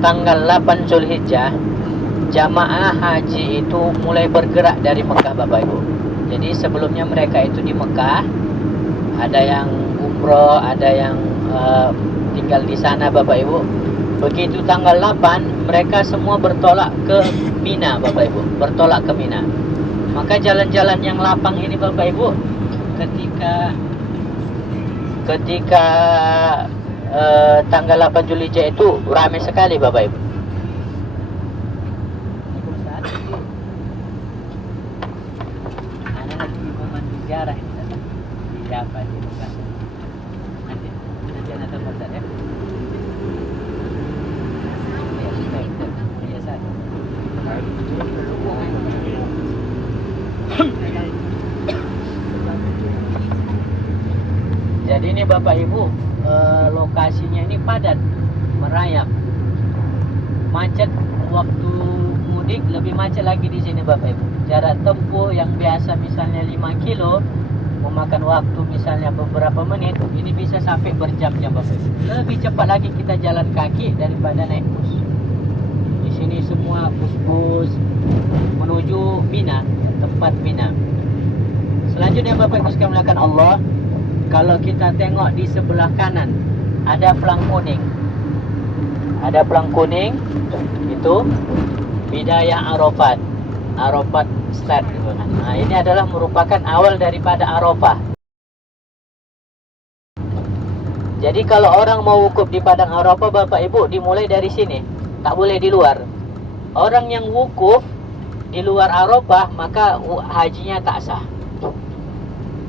tanggal 8 Zulhijjah, jamaah haji itu mulai bergerak dari Mekah, Bapak Ibu. Jadi sebelumnya mereka itu di Mekah, ada yang umroh, ada yang tinggal di sana, Bapak Ibu. Begitu tanggal 8, mereka semua bertolak ke Mina, Bapak Ibu. Bertolak ke Mina. Maka jalan-jalan yang lapang ini, Bapak Ibu, ketika tanggal 8 Zulhijjah itu ramai sekali, Bapak Ibu. Ada lagi pemandu sejarah ini, siapa di Mekah? Nanti ada tempat ya. Jadi ini Bapak Ibu, lokasinya ini padat, merayap, macet. Waktu mudik lebih macet lagi di sini, Bapak Ibu. Jarak tempuh yang biasa misalnya 5 kilo memakan waktu misalnya beberapa menit, ini bisa sampai berjam-jam, Bapak Ibu. Lebih cepat lagi kita jalan kaki daripada naik bus. Di sini semua bus-bus menuju Mina, tempat Mina. Selanjutnya Bapak Ibu sekalian melakukan Allah, kalau kita tengok di sebelah kanan ada pelang kuning. Ada pelang kuning itu Bidayah Arafat. Arafat start gitu. Nah, ini adalah merupakan awal daripada Arafah. Jadi kalau orang mau wukuf di padang Arafah, Bapak Ibu, dimulai dari sini. Tak boleh di luar. Orang yang wukuf di luar Arafah, maka hajinya tak sah.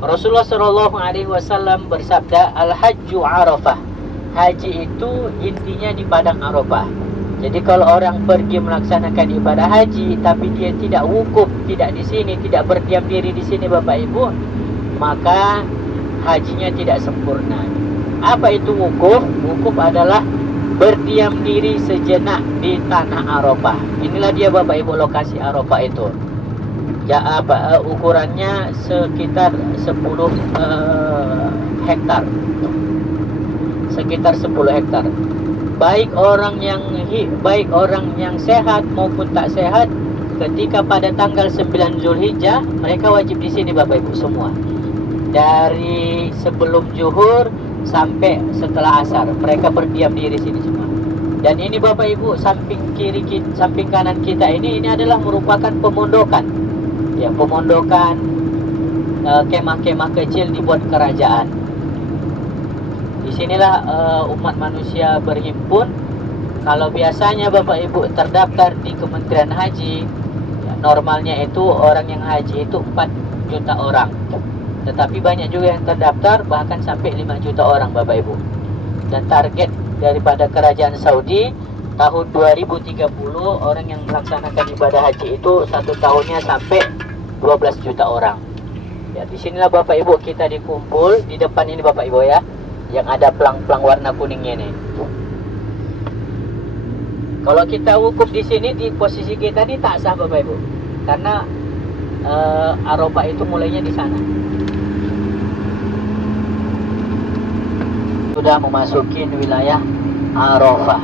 Rasulullah SAW bersabda, Al-Hajju Arafah. Haji itu intinya di padang Arafah. Jadi kalau orang pergi melaksanakan ibadah haji, tapi dia tidak wukuf, tidak di sini, tidak berdiam diri di sini, Bapak Ibu, maka hajinya tidak sempurna. Apa itu wukuf? Wukuf adalah berdiam diri sejenak di tanah Arafah. Inilah dia, Bapak Ibu, lokasi Arafah itu. Ya, ukurannya sekitar 10 hektar. Sekitar 10 hektar. Baik orang yang sehat maupun tak sehat, ketika pada tanggal 9 Zulhijjah, mereka wajib di sini, Bapak Ibu, semua. Dari sebelum zuhur sampai setelah asar, mereka berdiam diri sini semua. Dan ini Bapak Ibu, samping kanan kita ini adalah merupakan pemondokan. Ya, pemondokan kemah-kemah kecil dibuat kerajaan. Disinilah umat manusia berhimpun. Kalau biasanya Bapak Ibu terdaftar di Kementerian Haji, ya, normalnya itu orang yang haji itu 4 juta orang. Tetapi banyak juga yang terdaftar bahkan sampai 5 juta orang, Bapak Ibu. Dan target daripada kerajaan Saudi tahun 2030, orang yang melaksanakan ibadah haji itu satu tahunnya sampai 12 juta orang. Ya, disinilah Bapak Ibu kita dikumpul di depan ini, Bapak Ibu, ya, yang ada pelang-pelang warna kuningnya nih. Kalau kita wukuf di sini, di posisi kita ini tak sah, Bapak Ibu, karena Arafah itu mulainya di sana. Sudah memasuki wilayah Arafah.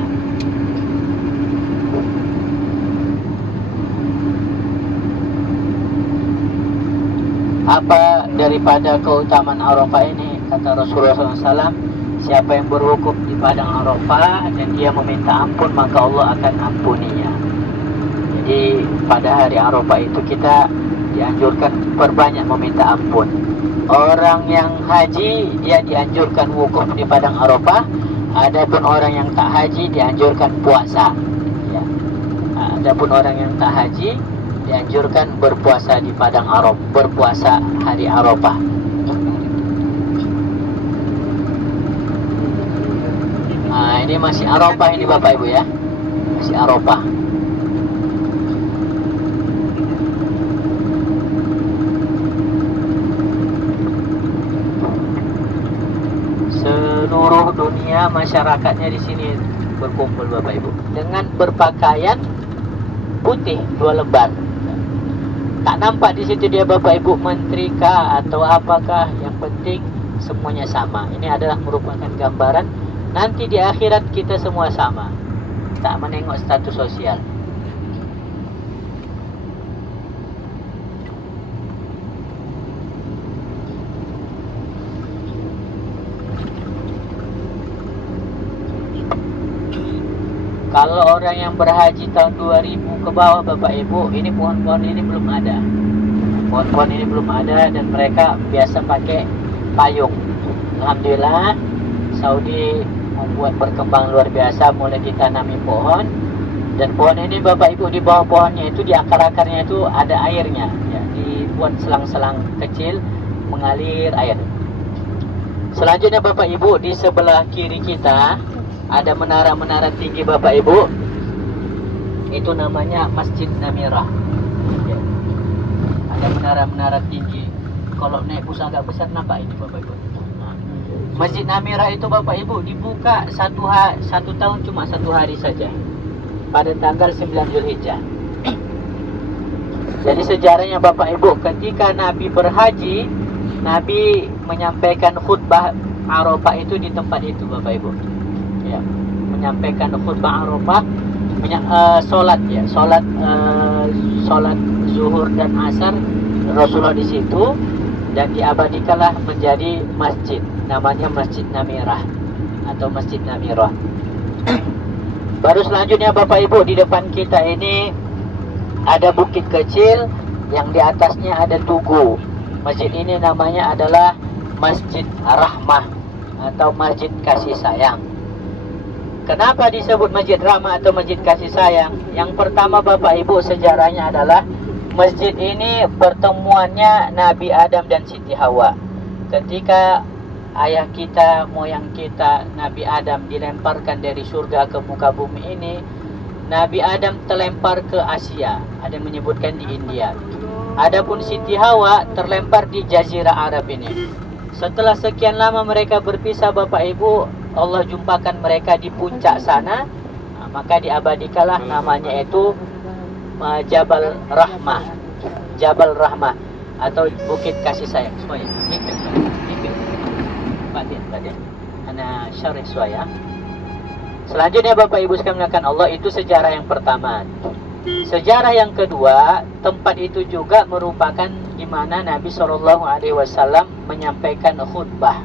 Apa daripada keutamaan Arafah ini? Kata Rasulullah SAW, siapa yang berwukuf di padang Arafah dan dia meminta ampun, maka Allah akan ampuninya. Jadi pada hari Arafah itu kita dianjurkan perbanyak meminta ampun. Orang yang haji dia dianjurkan wukuf di padang Arafah. Adapun orang yang tak haji dianjurkan puasa. Ya. Adapun orang yang tak haji dianjurkan berpuasa di padang Arafah, berpuasa hari Arafah. Nah, ini masih Arafah ini, Bapak Ibu, ya. Masih Arafah. Seluruh dunia masyarakatnya di sini berkumpul, Bapak Ibu, dengan berpakaian putih 2 lembar. Tak nampak di situ dia, Bapak Ibu, menteri kah atau apakah, yang penting semuanya sama. Ini adalah merupakan gambaran nanti di akhirat kita semua sama. tak menengok status sosial. Kalau orang yang berhaji tahun 2000 ke bawah Bapak Ibu, ini pohon-pohon ini belum ada. Pohon-pohon ini belum ada dan mereka biasa pakai payung. Alhamdulillah Saudi membuat berkembang luar biasa, mulai ditanami pohon. Dan pohon ini Bapak Ibu, di bawah pohonnya itu, di akar-akarnya itu ada airnya ya, dibuat selang-selang kecil mengalir air. Selanjutnya Bapak Ibu, di sebelah kiri kita ada menara-menara tinggi Bapak Ibu. Itu namanya Masjid Namirah ya. Ada menara-menara tinggi. Kalau naik bus agak besar nampak ini Bapak Ibu. Masjid Namirah itu Bapak Ibu dibuka satu tahun cuma 1 hari saja, pada tanggal 9 Zulhijjah. Jadi sejarahnya Bapak Ibu, ketika Nabi berhaji, Nabi menyampaikan khutbah Arafah itu di tempat itu Bapak Ibu ya, menyampaikan khutbah Arafah, solat ya, solat zuhur dan asar Rasulullah di situ, dan diabadikanlah menjadi masjid, namanya Masjid Namirah atau Masjid Namirah. Baru selanjutnya Bapak Ibu, di depan kita ini ada bukit kecil yang di atasnya ada tugu. Masjid ini namanya adalah Masjid Rahmah atau Masjid Kasih Sayang. Kenapa disebut Masjid Rahmah atau Masjid Kasih Sayang? Yang pertama Bapak Ibu, sejarahnya adalah masjid ini pertemuannya Nabi Adam dan Siti Hawa. Ketika ayah kita, moyang kita, Nabi Adam dilemparkan dari surga ke muka bumi ini, Nabi Adam terlempar ke Asia, ada yang menyebutkan di India. Adapun Siti Hawa terlempar di Jazirah Arab ini. Setelah sekian lama mereka berpisah Bapak Ibu, Allah jumpakan mereka di puncak sana, maka diabadikanlah namanya itu Jabal Rahmah, Jabal Rahmah atau Bukit Kasih Sayang. Semuanya Batin, ana syarih suaya. Selanjutnya Bapak Ibu sekalian Allah, itu sejarah yang pertama. Sejarah yang kedua, tempat itu juga merupakan di mana Nabi SAW menyampaikan khutbah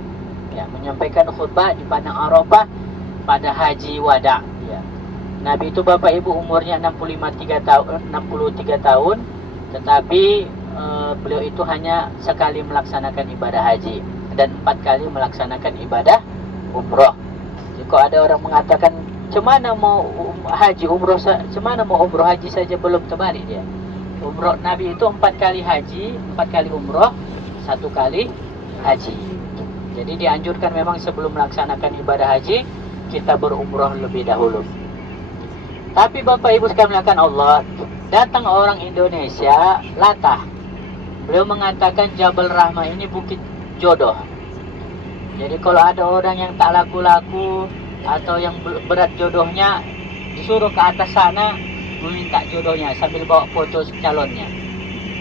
ya, menyampaikan khutbah di padang Arafah pada haji wada ya. Nabi itu Bapak Ibu umurnya 63 tahun, tetapi beliau itu hanya sekali melaksanakan ibadah haji dan 4 kali melaksanakan ibadah umroh. Jika ada orang mengatakan cemana mau haji umroh, cemana mau umroh haji saja, belum terbalik dia. Umroh Nabi itu 4 kali haji, 4 kali umroh, 1 kali haji. Jadi dianjurkan memang sebelum melaksanakan ibadah haji kita berumroh lebih dahulu. Tapi Bapak Ibu sekalian Allah, datang orang Indonesia latah. Beliau mengatakan Jabal Rahmah ini bukit jodoh. Jadi kalau ada orang yang tak laku-laku atau yang berat jodohnya, disuruh ke atas sana meminta jodohnya sambil bawa foto calonnya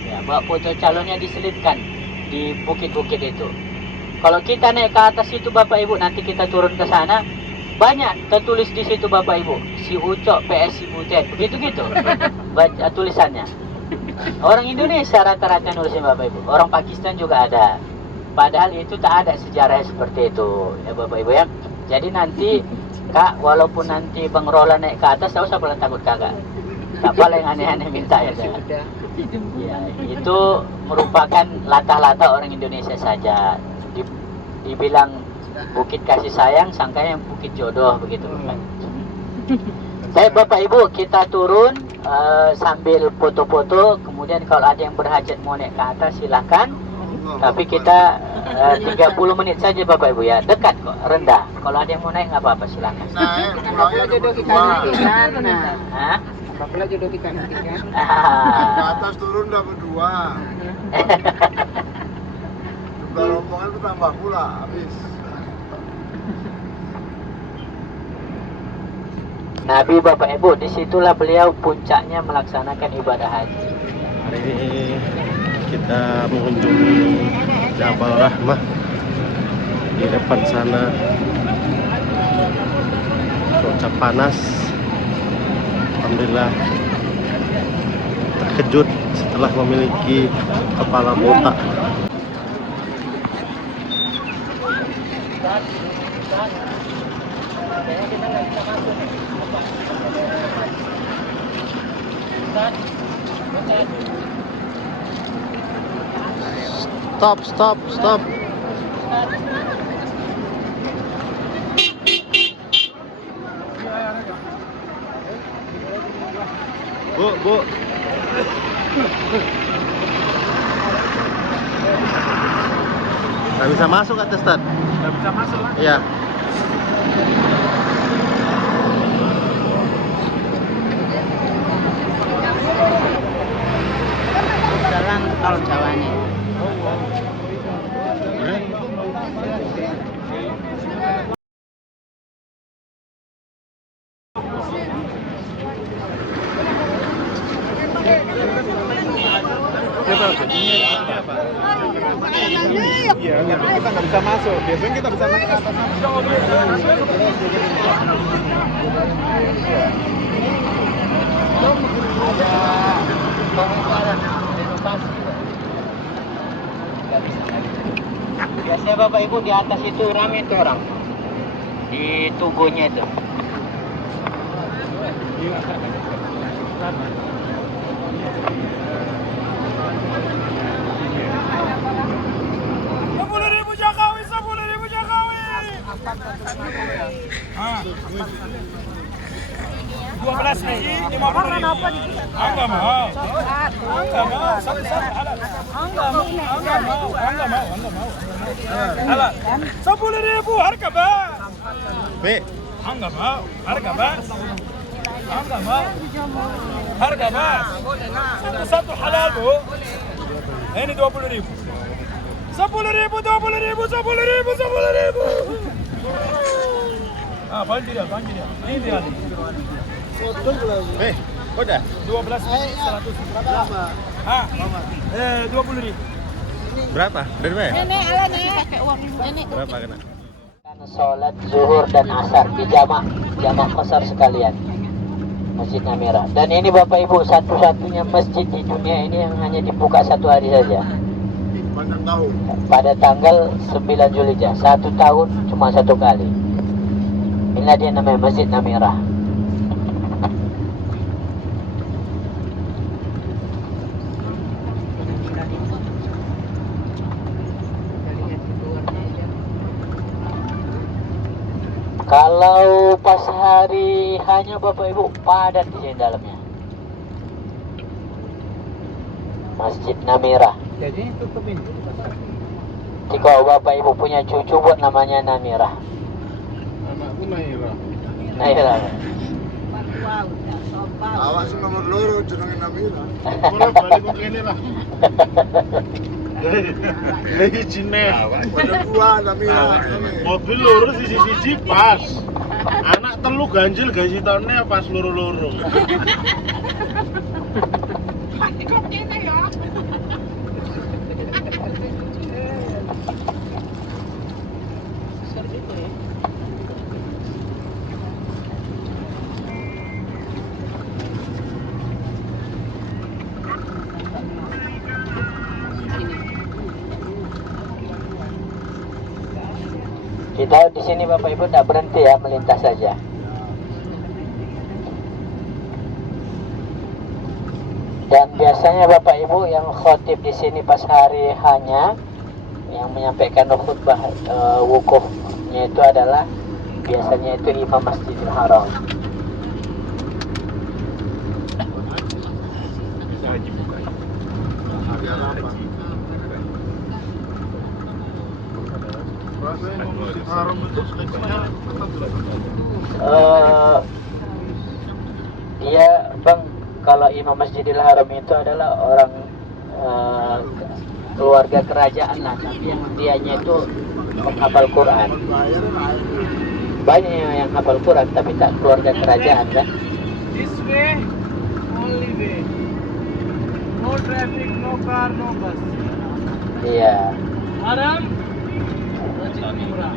ya, bawa foto calonnya diselipkan di bukit-bukit itu. Kalau kita naik ke atas itu Bapak Ibu, nanti kita turun ke sana, banyak tertulis di situ Bapak Ibu, si Ucok PS si Butet, begitu-gitu baca tulisannya. Orang Indonesia rata-rata nulisnya Bapak Ibu, orang Pakistan juga ada. Padahal itu tak ada sejarah seperti itu ya Bapak Ibu ya. Jadi nanti Kak, walaupun nanti Bang Rola naik ke atas, tak usah boleh takut kakak. Tak boleh yang aneh-aneh minta ya. Ya, itu merupakan latah-latah orang Indonesia saja. Dibilang Bukit Kasih Sayang, sangkanya Bukit Jodoh begitu. Baik Bapak Ibu, kita turun sambil foto-foto. Kemudian kalau ada yang berhajat mau naik ke atas silahkan. Tapi kita 30 menit saja Bapak Ibu ya, dekat kok, rendah. Kalau ada yang mau naik nggak apa-apa, silakan. Apabila jodoh kita nanti kan, apabila jodoh kita nanti kan. Ke atas turun dapat 2. Jumlah rombongan bertambah pula, habis. Nabi Bapak Ibu, disitulah beliau puncaknya melaksanakan ibadah haji. Hari ini kita mengunjungi Jabal Rahmah. Di depan sana cuaca panas, Alhamdulillah terkejut setelah memiliki kepala botak. Stop. Bu. Nggak bisa masuk ke Ustaz. Nggak bisa masuk lah. Iya. Jalan tol Jawanya. Iya, kita nggak bisa masuk. Biasanya kita bisa naik ke atas. Ada pengukuran renovasi. Biasanya Bapak Ibu di atas itu ramai tuh orang di tubuhnya itu. Belas biji, 50.000. Enggak mau. Halal. 10.000 harga bas. B. Enggak mau. Harga bas. Enggak mau. Harga bas. Satu halal, Bu. Ini 20.000. 10.000. Ah, banjir ya. Ini dia. B. Udah. 12 biji 100. Berapa? Ah, 20.000. Berapa? Dari mana? Nenek, ala nenek, kayak uang ibu nenek. Berapa kena? Sholat zuhur dan asar di jamak qasar sekalian, Masjid Namira. Dan ini Bapak Ibu satu-satunya masjid di dunia ini yang hanya dibuka satu hari saja. Panjang tahun. Pada tanggal 9 Zulhijjah, 1 tahun cuma 1 kali. Inilah dia namanya Masjid Namira. Kalau pas hari hanya Bapak Ibu padat di sini dalamnya. Masjid Namira. Jadi tutupin. Jika Bapak Ibu punya cucu buat namanya Namira. Anakku Naira. Namira. Awak sih nomor loro jenenge Namira. Ora balik kok kene lah. Lagi Cine. Ada dua Namira. Mobil loro siji-siji pas. Anak telu ganjil gaji tahunnya pas loro-loro. Kita di sini Bapak Ibu tidak berhenti ya, melintas saja. Dan biasanya Bapak Ibu yang khotib di sini pas hari hanya yang menyampaikan khutbah wukufnya itu adalah biasanya itu Imam Masjidil Haram. Iya Bang, kalau Imam Masjidil Haram itu adalah orang keluarga kerajaan lah, tapi yang dianya itu menghafal Quran. Banyak yang hafal Quran tapi tak keluarga kerajaan kan. This way, only way. No traffic, no car, no bus. Iya. Haram, Masjid Namira.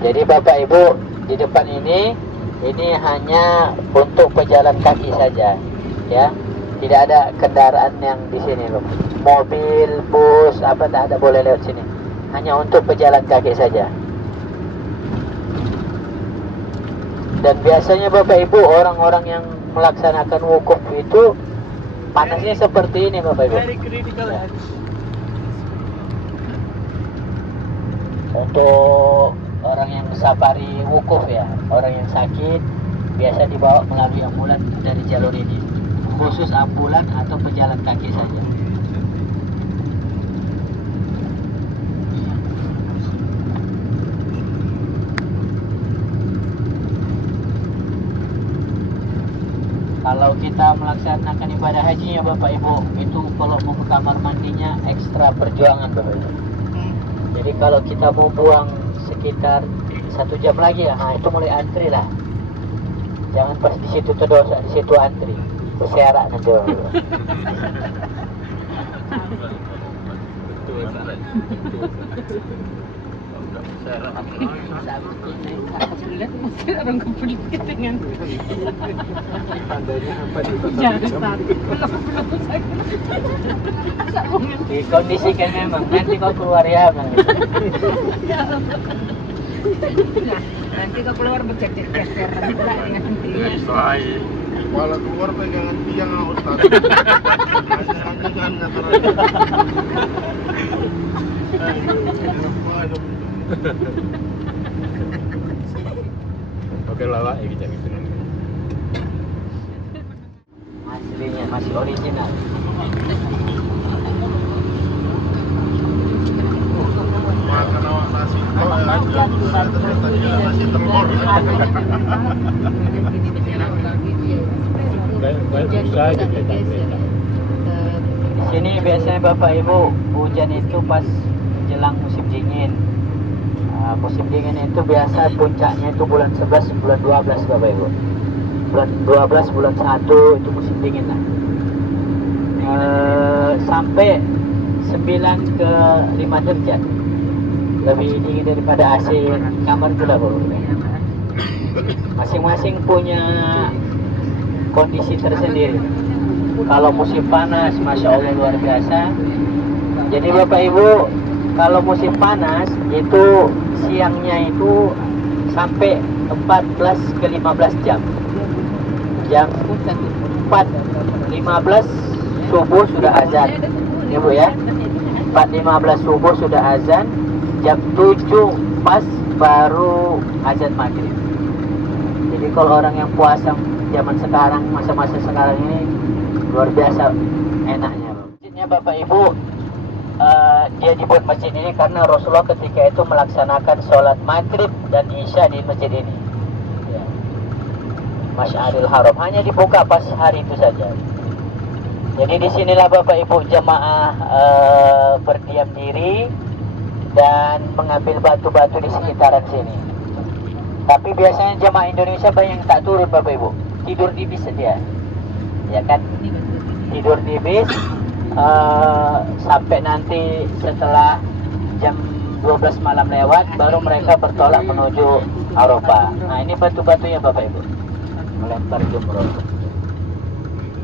Jadi Bapak Ibu di depan ini Ini hanya untuk pejalan kaki saja, ya. Tidak ada kendaraan yang di sini loh. Mobil, bus, apa tak ada boleh lewat sini. Hanya untuk pejalan kaki saja. Dan biasanya Bapak Ibu, orang-orang yang melaksanakan wukuf itu panasnya seperti ini Bapak Ibu. Very critical. Ya. Untuk orang yang safari wukuf ya, orang yang sakit biasa dibawa melalui ambulan dari jalur ini. Khusus ambulan atau pejalan kaki saja. Kalau kita melaksanakan ibadah haji ya Bapak Ibu, itu kalau mau ke kamar mandinya ekstra perjuangan Bapak Ibu. Jadi kalau kita mau buang sekitar 1 jam lagi ya, nah itu mulai antri lah. Jangan pas di situ terdosa, di situ antri. Berserak nanti Bapak Ibu. Orang kebelit ketinggalan. Tandanya apa di Dikondisikan memang, nanti kau keluar ya Bang. Nanti kau keluar bercecer-cecer nanti. Kalau keluar pegangan tiang Ustaz. Jangan ngatur. Oke lah Pak, kita gitu. Aslinya masih original. Makan awak nasi nasi telur. Di sini biasanya Bapak Ibu hujan itu pas jelang musim dingin. Musim dingin itu biasa puncaknya itu bulan 11, bulan 12 Bapak Ibu. Bulan 12, bulan 1 itu musim dingin lah. Sampai 9 ke 5 derajat. Lebih dingin daripada AC kamar itu lah Bapak Ibu. Masing-masing punya kondisi tersendiri. Kalau musim panas, Masya Allah luar biasa. Jadi Bapak Ibu, kalau musim panas itu siangnya itu sampai 14 ke 15 jam. Jam 4.15 subuh sudah azan. Ya Bu ya. 4.15 subuh sudah azan. Jam 7 pas baru azan maghrib. Jadi kalau orang yang puasa zaman sekarang, masa-masa sekarang ini luar biasa enaknya. Masjidnya Bapak Ibu, dia dibuat masjid ini karena Rasulullah ketika itu melaksanakan sholat maghrib dan isya di masjid ini. Ya. Masyaril Haram hanya dibuka pas hari itu saja. Jadi disinilah Bapak Ibu jamaah berdiam diri dan mengambil batu-batu di sekitaran sini. Tapi biasanya jamaah Indonesia banyak yang tak turun Bapak Ibu, tidur di bis saja, ya kan? Tidur di bis sampai nanti setelah jam 12 malam lewat baru mereka bertolak menuju Arafah. Nah ini batu-batunya Bapak Ibu, melempar jumroh.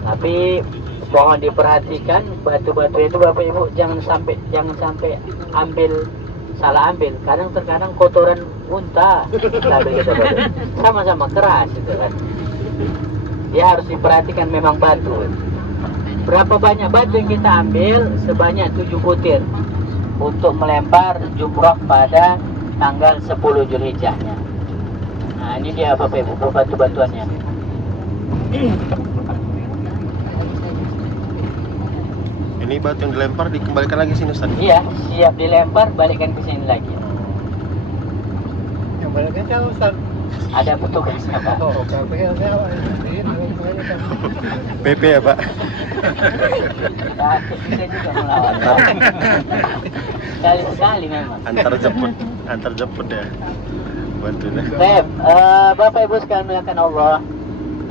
Tapi mohon diperhatikan batu-batu itu Bapak Ibu jangan sampai salah ambil. Kadang-kadang kotoran unta sama-sama keras itu kan. Dia harus diperhatikan memang batu. Berapa banyak batu yang kita ambil? Sebanyak 7 butir untuk melempar jumrah pada tanggal 10 Zulhijjahnya. Nah ini dia Bapak Ibu batu-batuannya. Ini batu yang dilempar dikembalikan lagi sini Ustaz. Iya, siap dilempar, balikkan ke sini lagi. Yang banyaknya siapa Ustaz? Ada petugas apa? Oh, KPL siapa? PP ya Pak. Takut bisa juga melawan. Sekali-sekali memang. Antar jemput ya. Batunya. Baik, Bapak Ibu sekalian muliakan Allah.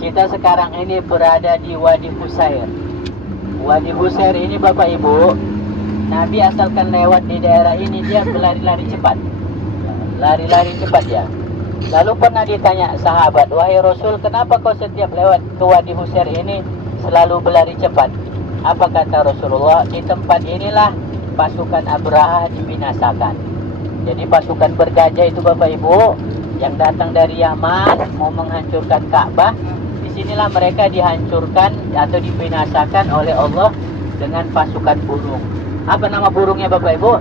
Kita sekarang ini berada di Wadi Husair. Wadi Husair ini Bapak Ibu, Nabi asalkan lewat di daerah ini dia berlari-lari cepat. Lari-lari cepat ya. Lalu pernah ditanya sahabat, wahai Rasul, kenapa kau setiap lewat ke Wadi Husair ini selalu berlari cepat? Apa kata Rasulullah? Di tempat inilah pasukan Abraha dibinasakan. Jadi pasukan bergajah itu Bapak Ibu yang datang dari Yaman mau menghancurkan Ka'bah, disinilah mereka dihancurkan atau dibinasakan oleh Allah dengan pasukan burung. Apa nama burungnya Bapak Ibu?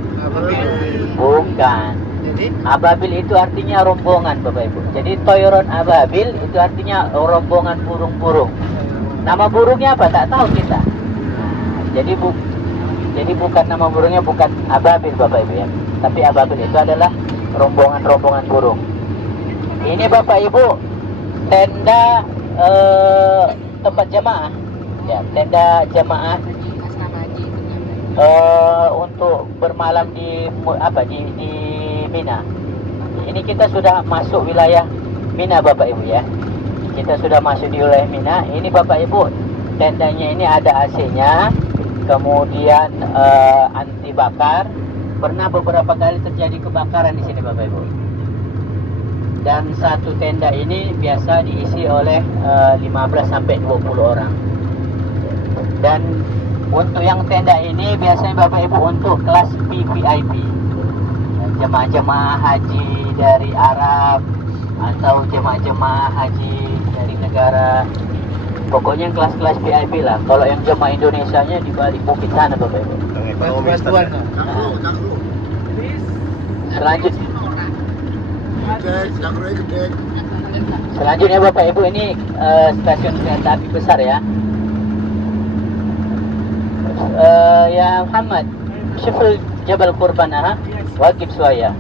Bukan. Jadi Ababil itu artinya rombongan Bapak Ibu. Jadi Toyron Ababil itu artinya rombongan burung-burung. Nama burungnya apa? Tak tahu kita. Jadi bukan nama burungnya bukan Ababil Bapak Ibu ya. Tapi Ababil itu adalah rombongan-rombongan burung. Ini Bapak Ibu tenda tempat jamaah. Ya, tenda jamaah untuk bermalam di Mina. Ini kita sudah masuk wilayah Mina Bapak Ibu ya. Kita sudah masuk di wilayah Mina. Ini Bapak Ibu tendanya ini ada AC-nya, kemudian anti bakar. Pernah beberapa kali terjadi kebakaran di sini Bapak Ibu. Dan satu tenda ini biasa diisi oleh 15 sampai 20 orang. Dan untuk yang tenda ini biasanya Bapak Ibu untuk kelas VVIP. Jemaah-jemaah haji dari Arab atau jemaah-jemaah haji dari negara, pokoknya yang kelas-kelas VIP lah. Kalau yang jemaah Indonesianya di balik bukit sana Bapak Ibu. bantuan. Selanjutnya Bapak Ibu ini stasiun kereta api besar ya. Ya Muhammad, syuful Jabal Qurban wajib suaya.